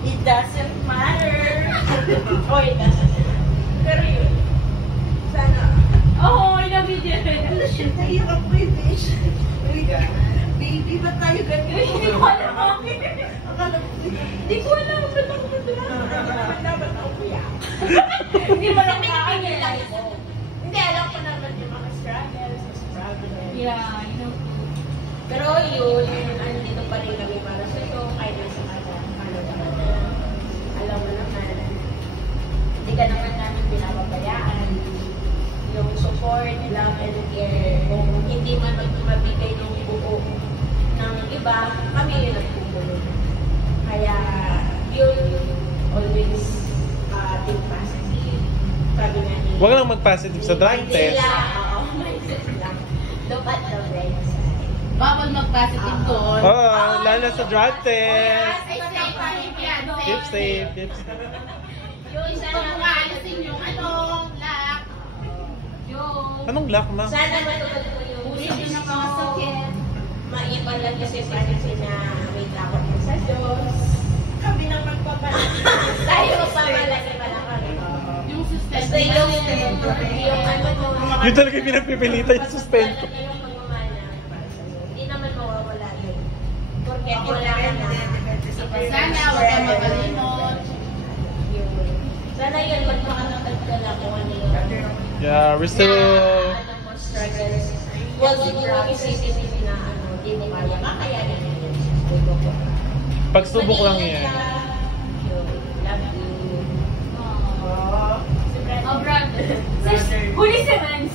It doesn't matter. Oh, it doesn't. Pero yun. Sana. Oh, I love you, Jen. Ano siya? Naiyak ako yung bitch. Baby, ba't tayo ganyan? Hindi ko alam ako. Akala ko. Hindi ko alam. Ba't ako nagdala? Dapat ako kuya. Hindi mo lang nakakilala ko. Hindi, alam ko naman yung mga struggles. Yeah, you know. Pero yun, andito pa rin kami para sa iyo. Kahit nasa alam mo naman, hindi ka naman namin pinapabayaan. Yung support, love, and care. Kung hindi man mabigay ng buo ng iba, kami yun nagpupulong. Kaya, yun, always think positive. Sabi nga ni... Huwag lang mag-positive sa drug test. Oo, mindset lang. Look at the bright side. Bawal mag-positive doon. Oo, lalo sa drug test. Ay, safe yan. Keep safe, keep safe. Yun, Gusto mo nga alisin yung lock. Yung... Anong lock, ma? sana matulad ko yung Pusin ng mga sakit. maipan lang kasi kasi na may takot mo sa Diyos. Kami na magpapalaki. Tayo magpapalaki pa lang kami. Yung suspense. Basta yung ano mo. Yun talaga yung pinagpipilitan yung sustento. Yung pagmamahal namin para sa iyo. Hindi naman mawawala yun. Porque wala ka na. Sana huwag kang magalimot. Sana yun, magmakatatag ka lang kung ano yun. Yeah, we're still... Ano mo, struggles. Huwag hindi mo isisipin na ano, hindi mo kaya. Kakayanin mo yun. Pagsubok lang yan. Love you. Oh, brother. Huli si Rans.